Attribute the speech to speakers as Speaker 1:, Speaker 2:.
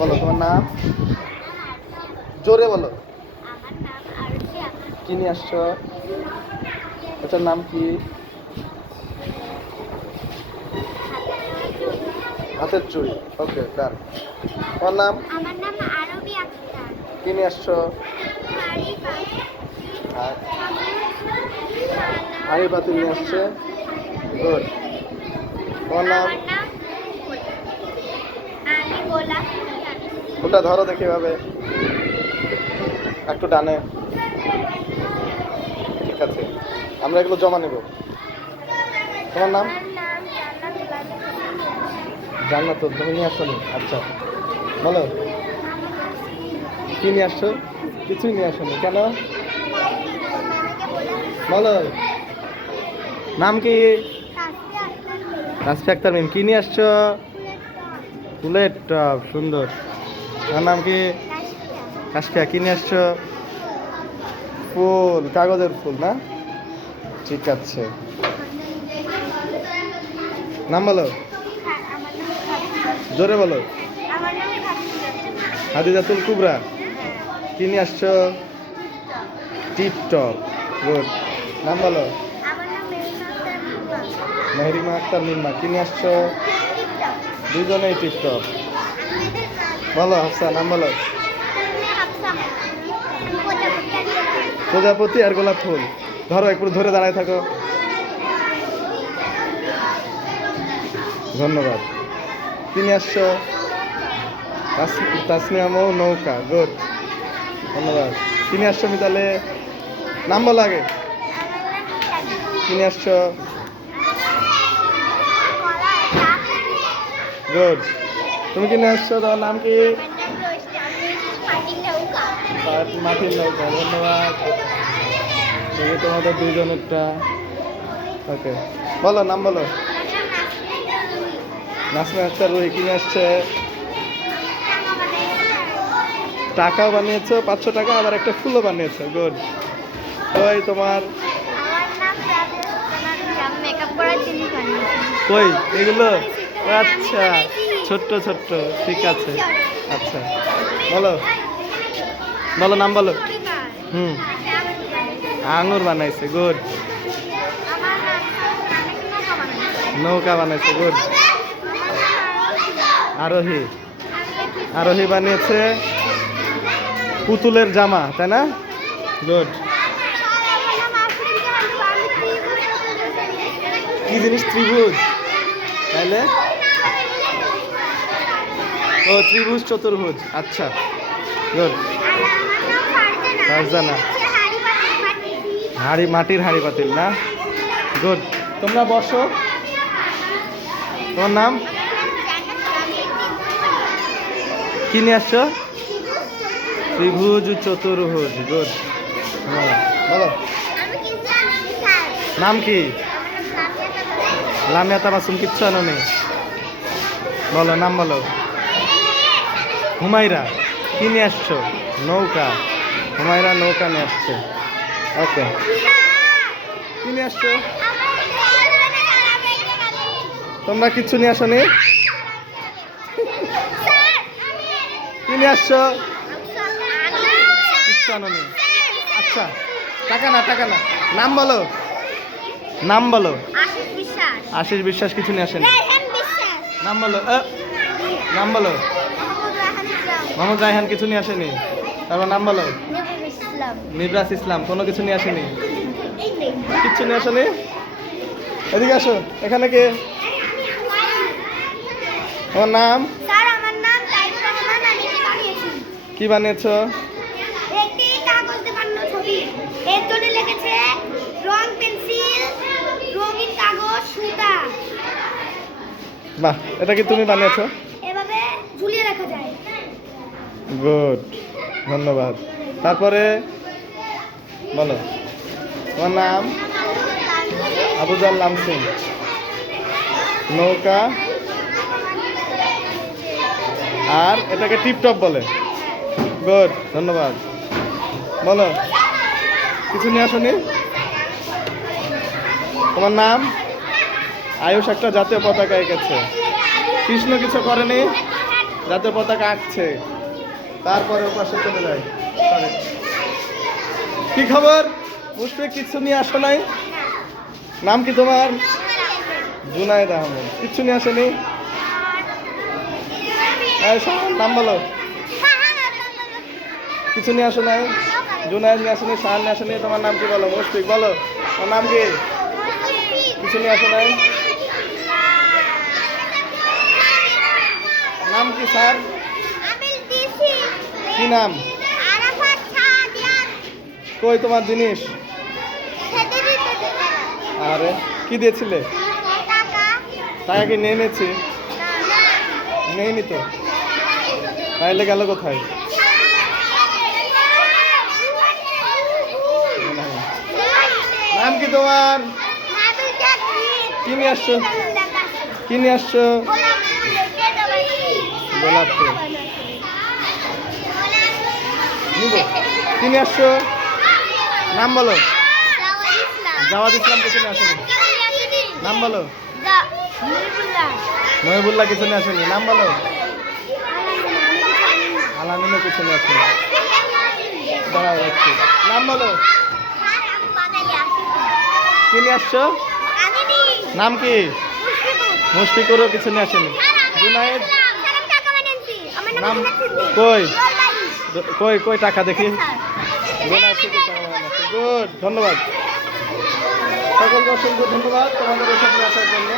Speaker 1: বলো তোমার নাম? জোরে বলো। কি নিয়ে আসছো? এটার নাম কি? হাতের চুড়ি। ওকে ডান তোমার নাম? কি নিয়ে আসছো? হাড়ি পাতিল নিয়ে আসছে। গুড তোমার নাম?
Speaker 2: আমি গোলাপ।
Speaker 1: ওটা ধরো দেখি ভাবে একটু ডানে। ঠিক আছে। আমরা এগুলো জমা নেব। তোমার নাম?
Speaker 2: আমার
Speaker 1: তো তুমি নিয়ে আসছো নি? আচ্ছা। বলো। কি নিয়ে আসছো? কিছুই নিয়ে আসো কেন? বলো। নাম কি? রাসফি আক্তার মিম কি নিয়ে আসছো? টপ সুন্দর। তোমার নাম কি? কাশফিয়া। কিনে আসছো? ফুল, কাগজের ফুল, না? ঠিক আছে। নাম বলো। জোরে বলো।
Speaker 2: আমার
Speaker 1: হাদিজাতুল কুবরা। কি নিয়ে আসছো? টিপটপ। গুড। নাম বলো।
Speaker 2: আমার
Speaker 1: মেহরিমা আক্তার মিম্মা কি নিয়ে আসছো? দুজনেই টিপটপ। বলো হাফসা নাম বলো। প্রজাপতি আর গোলাপ ফুল। ধরো, একটু ধরে দাঁড়ায় থাকো। ধন্যবাদ। তিনি আসছো। তাস- তাসমিয়া মৌ নৌকা গুড ধন্যবাদ। তিনি আসছো মিতালে নাম বলো আগে। তিনি আসছো। গুড তুমি কি নিয়ে আসছো? তোমার নাম কি? মাটির নৌকা ধন্যবাদ। তোমাদের দুজনেরটা ওকে বলো নাম বলো। নাসমিয়া আক্তার রুহি কিনে আসছে? টাকাও বানিয়েছো পাঁচশো টাকা আবার একটা ফুলও বানিয়েছো গুড ওই তোমার কই এগুলো? আচ্ছা ছোট্ট ছোট্ট, ঠিক আছে। আচ্ছা বলো। বলো, নাম বলো। হুম। আঙুর বানাইছে, গুড। নৌকা বানাইছে, গুড। আরোহী। আরোহী বানিয়েছে পুতুলের জামা, তাই না? গুড। কি জিনিস, ত্রিভুজ? তাহলে ও, ত্রিভুজ চতুর্ভুজ আচ্ছা। হাড়ি, মাটির হাড়ি পাতিল, না? গুড তোমরা বসো। তোমার নাম? কি নিয়ে আসছো? ত্রিভুজ চতুর্ভুজ গুড বলো। নাম কি? লামিয়া তামাসুম, কিচ্ছু নেই। বলো, নাম বলো। হুমায়রা, কি নিয়ে আসছো? নৌকা। হুমায়রা নৌকা নিয়ে আসছে। ওকে। কি নিয়ে আসছো? তোমরা কিচ্ছু নিয়ে আসো নি কি নিয়ে আসছো? কিচ্ছু আনো নি আচ্ছা টাকা না টাকা না। নাম বলো। নাম বলো।
Speaker 2: আশিস বিশ্বাস।
Speaker 1: কিছু নিয়ে আসেনি। নাম বলো। নাম বলো।
Speaker 2: মোহাম্মদ রায়হান
Speaker 1: কিছু নিয়ে আসেনি? তারপর নাম বলো।
Speaker 2: নবুল ইসলাম
Speaker 1: নিবরাস ইসলাম কোনো কিছু নিয়ে আসেনি? কিচ্ছু নিয়ে আসেনি? এদিকে আসো এখানে কে? তোমার নাম?
Speaker 2: কি বানিয়েছি?
Speaker 1: কি বানিয়েছো?
Speaker 2: একটি কাগজ দিয়ে বানানো ছবি। এর জন্য লিখেছে রং পেন্সিল রঙিন কাগজ সুতা।
Speaker 1: বাহ এটা কি তুমি বানিয়েছো?
Speaker 2: এভাবে ঝুলিয়ে রাখা যায়।
Speaker 1: গুড, ধন্যবাদ। তারপরে, বলো, তোমার নাম? আবুজাল লামসিং নৌকা? আর এটাকে টিপটপ বলে। গুড, ধন্যবাদ। বলো, কিছু নিয়ে আসনি? তোমার নাম? আয়ুষ একটা জাতীয় পতাকা এঁকেছে কৃষ্ণ কিছু করেনি? জাতীয় পতাকা আঁকছে। তারপরে ও পাশে চলে যায়। কি খবর? মুশফিক কিছু নিয়ে আসো নাই? নাম কি তোমার? জুনায়েদ আহমেদ। কিচ্ছু নিয়ে আসেনি? নাম বলো। কিছু নিয়ে আসো নাই? জুনায়েদ নিয়ে আসেনি, শাহান নিয়ে আসেনি, তোমার নাম কি বলো? মুশফিক, বলো। তোমার নাম কি? কিছু নিয়ে আসো নাই? নাম কি, স্যার? কি নাম? কই তোমার জিনিস? আরে কি দিয়েছিলে? টাকা। কি নিয়ে নিয়েছি নেইনি তো? তাইলে গেল কোথায়? নাম কি তোমার? কি নিয়ে আসছো? কি নিয়ে আসছো? গোলাপ ফুল। নিয়ে আসছো, নাম বলো। জাওয়াদ ইসলাম কিছু নিয়ে আসেনি। নাম বলো। মহিবুল্লাহ কিছু নিয়ে আসেনি। নাম বলো। আলামিনও কিছু নিয়ে আসেনি। দাঁড়াও একটু। নাম বলো। নিয়ে আসছো। নাম কি? মুশফিকুরও কিছু নিয়ে আসেনি? জুনায়েদ। নাম কই? কই কই টাকা দেখি? গুড ধন্যবাদ। সকলকে অসংখ্য ধন্যবাদ তোমাদের এসব আসার জন্য।